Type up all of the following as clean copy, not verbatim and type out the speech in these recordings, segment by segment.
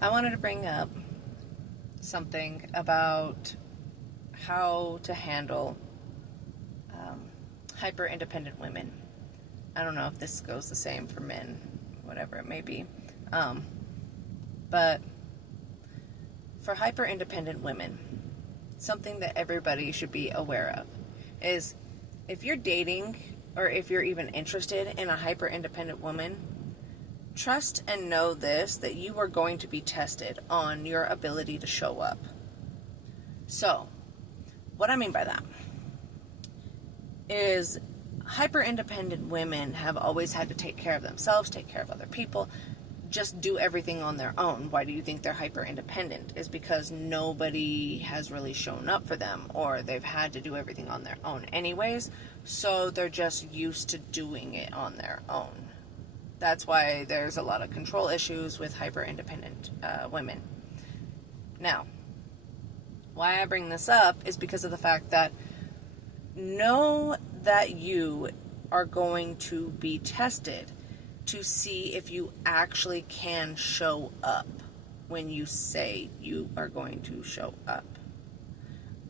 I wanted to bring up something about how to handle hyper independent women. I don't know if this goes the same for men, whatever it may be. But for hyper independent women, something that everybody should be aware of is if you're dating or if you're even interested in a hyper independent woman, trust and know this, that you are going to be tested on your ability to show up. So, what I mean by that is hyper independent women have always had to take care of themselves, take care of other people, just do everything on their own. Why do you think they're hyper independent? Is because nobody has really shown up for them, or they've had to do everything on their own anyways, so they're just used to doing it on their own. That's why there's a lot of control issues with hyper independent women. Now, why I bring this up is because of the fact that know that you are going to be tested to see if you actually can show up when you say you are going to show up.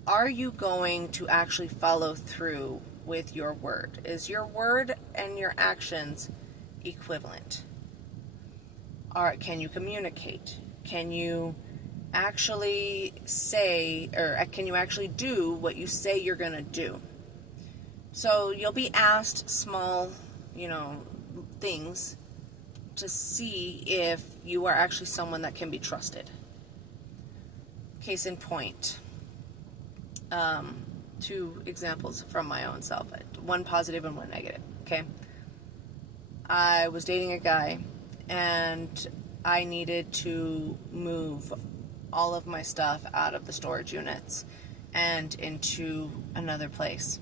Are you going to actually follow through with your word? Is your word and your actions equivalent? Can you communicate? Can you actually say, or can you actually do what you say you're going to do? So you'll be asked small, things to see if you are actually someone that can be trusted. Case in point, 2 examples from my own self, one positive and one negative, okay? I was dating a guy, and I needed to move all of my stuff out of the storage units and into another place.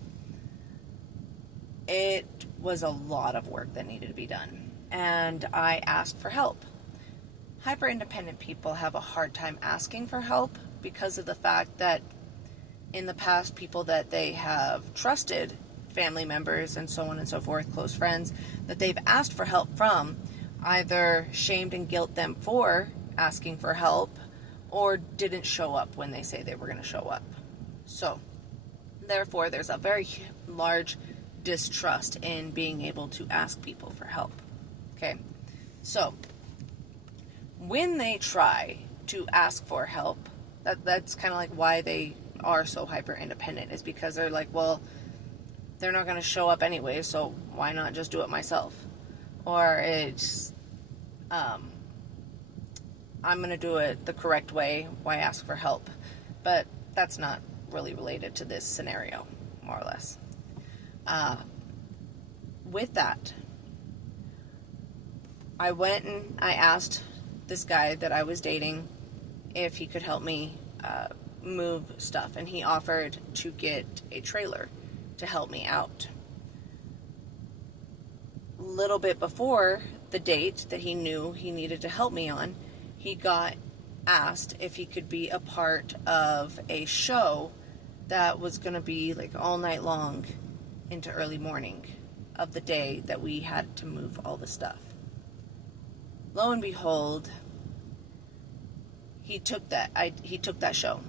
It was a lot of work that needed to be done, and I asked for help. Hyper independent people have a hard time asking for help because of the fact that in the past, people that they have trusted, family members and so on and so forth, close friends, that they've asked for help from, either shamed and guilt them for asking for help or didn't show up when they say they were going to show up. So, therefore, there's a very large distrust in being able to ask people for help. Okay, so when they try to ask for help, that's kind of like why they are so hyper independent, is because they're like, well, they're not going to show up anyway, so why not just do it myself? Or it's I'm going to do it the correct way, why ask for help? But that's not really related to this scenario, more or less. With that, I went and I asked this guy that I was dating if he could help me move stuff, and he offered to get a trailer to help me out. A little bit before the date that he knew he needed to help me on, he got asked if he could be a part of a show that was going to be like all night long into early morning of the day that we had to move all the stuff. Lo and behold, he took that show,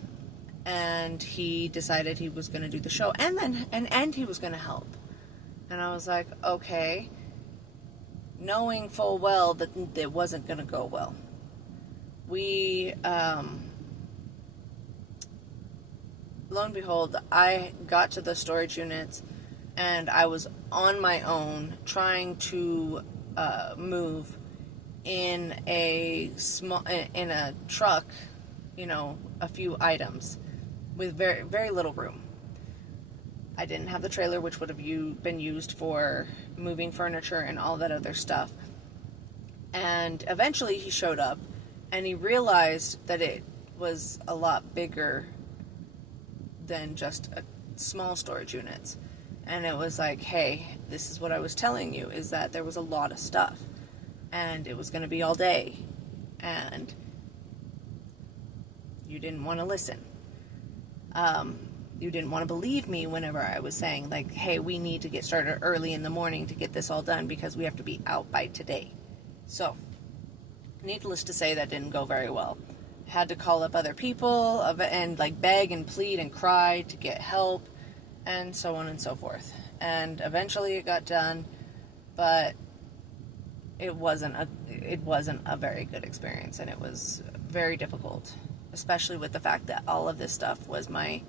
and he decided he was going to do the show, and he was going to help. And I was like, okay, knowing full well that it wasn't going to go well. We lo and behold, I got to the storage units, and I was on my own trying to move in a truck, a few items with very, very little room. I didn't have the trailer, which would have been used for moving furniture and all that other stuff. And eventually he showed up, and he realized that it was a lot bigger than just a small storage units. And it was like, hey, this is what I was telling you, is that there was a lot of stuff, and it was going to be all day, and you didn't want to listen. You didn't want to believe me whenever I was saying, like, hey, we need to get started early in the morning to get this all done because we have to be out by today. So, Needless to say, that didn't go very well. Had to call up other people and like beg and plead and cry to get help, and so on and so forth. And eventually it got done, but it wasn't a very good experience, and it was very difficult, especially with the fact that all of this stuff was my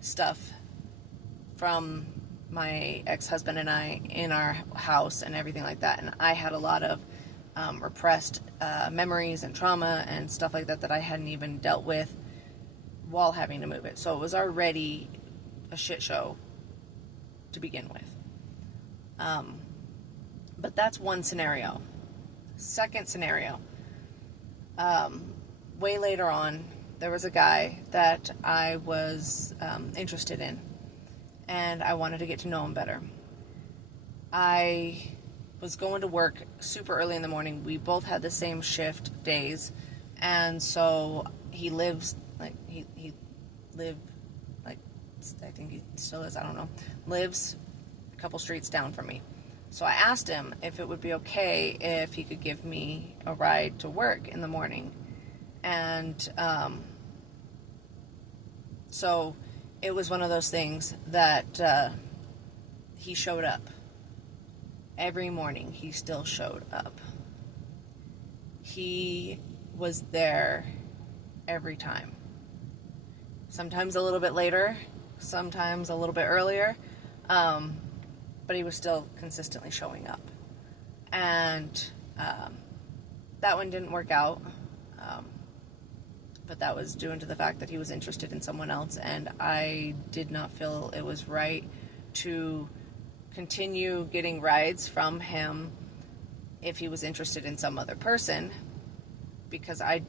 stuff from my ex-husband and I in our house and everything like that. And I had a lot of repressed memories and trauma and stuff like that I hadn't even dealt with while having to move it. So it was already a shit show to begin with. But that's one scenario. Second scenario, way later on, there was a guy that I was interested in, and I wanted to get to know him better. I was going to work super early in the morning. We both had the same shift days, and so he lived like, I think he still is, I don't know, lives a couple streets down from me. So I asked him if it would be okay if he could give me a ride to work in the morning. And so it was one of those things that he showed up. Every morning he still showed up. He was there every time. Sometimes a little bit later, sometimes a little bit earlier. But he was still consistently showing up. And that one didn't work out. But that was due to the fact that he was interested in someone else, and I did not feel it was right to continue getting rides from him if he was interested in some other person, because I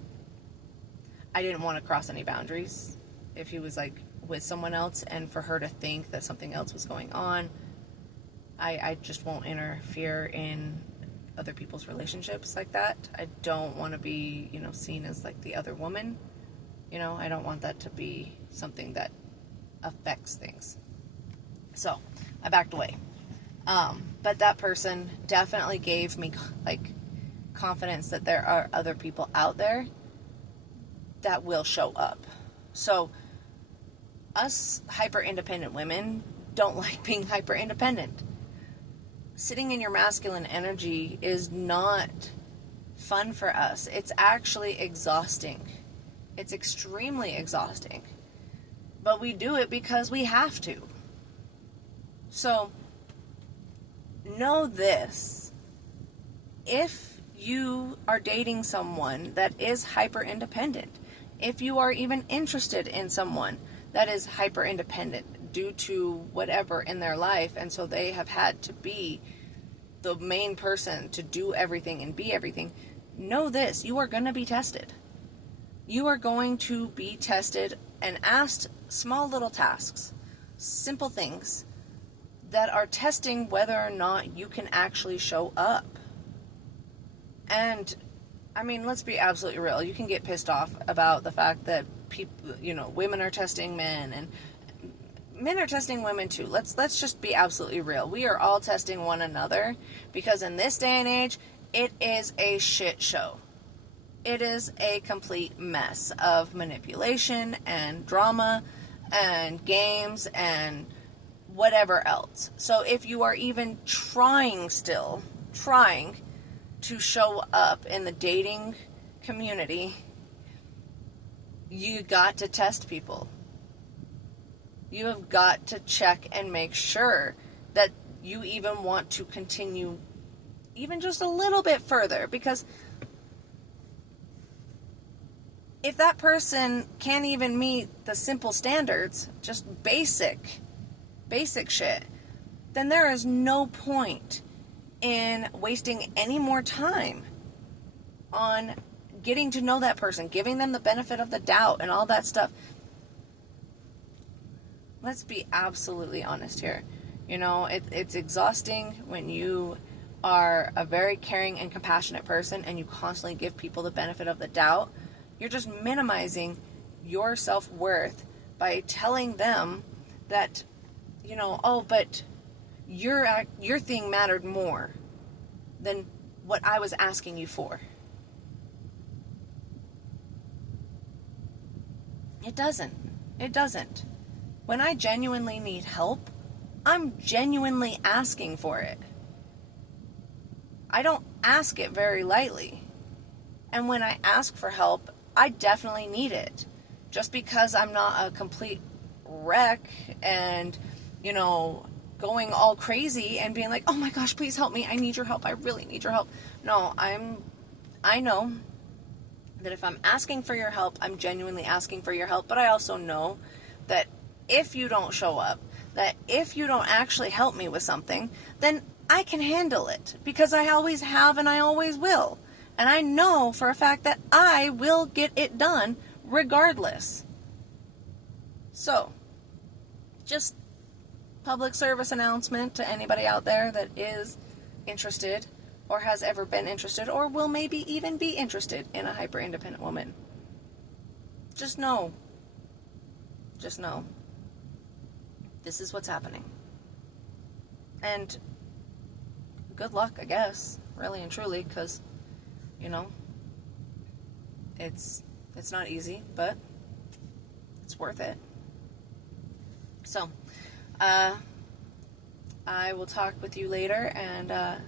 didn't want to cross any boundaries if he was like with someone else, and for her to think that something else was going on. I just won't interfere in other people's relationships like that. I don't want to be, seen as like the other woman. I don't want that to be something that affects things. So I backed away. But that person definitely gave me like confidence that there are other people out there that will show up. So us hyper independent women don't like being hyper independent. Sitting in your masculine energy is not fun for us. It's actually exhausting. It's extremely exhausting. But we do it because we have to. So, know this. If you are dating someone that is hyper independent, if you are even interested in someone that is hyper independent due to whatever in their life, and so they have had to be the main person to do everything and be everything, know this: you are going to be tested. You are going to be tested and asked small little tasks, simple things that are testing whether or not you can actually show up. And let's be absolutely real. You can get pissed off about the fact that people, women are testing men, and men are testing women too. Let's just be absolutely real. We are all testing one another, because in this day and age, it is a shit show. It is a complete mess of manipulation and drama and games and whatever else. So if you are even trying to show up in the dating community, you got to test people. You have got to check and make sure that you even want to continue even just a little bit further, because if that person can't even meet the simple standards, just basic shit, then there is no point in wasting any more time on getting to know that person, giving them the benefit of the doubt and all that stuff. Let's be absolutely honest here. It's exhausting when you are a very caring and compassionate person and you constantly give people the benefit of the doubt. You're just minimizing your self-worth by telling them that, but your thing mattered more than what I was asking you for. It doesn't. It doesn't. When I genuinely need help, I'm genuinely asking for it. I don't ask it very lightly. And when I ask for help, I definitely need it. Just because I'm not a complete wreck and, going all crazy and being like, oh my gosh, please help me. I need your help. I really need your help. No, I know that if I'm asking for your help, I'm genuinely asking for your help. But I also know that if you don't show up, that if you don't actually help me with something, then I can handle it because I always have and I always will. And I know for a fact that I will get it done regardless. So, just public service announcement to anybody out there that is interested or has ever been interested or will maybe even be interested in a hyper-independent woman. Just know. Just know. This is what's happening. And good luck, I guess, really and truly, because, it's not easy, but it's worth it. So, I will talk with you later, and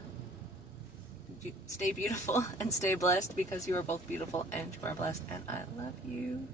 stay beautiful and stay blessed, because you are both beautiful and you are blessed, and I love you.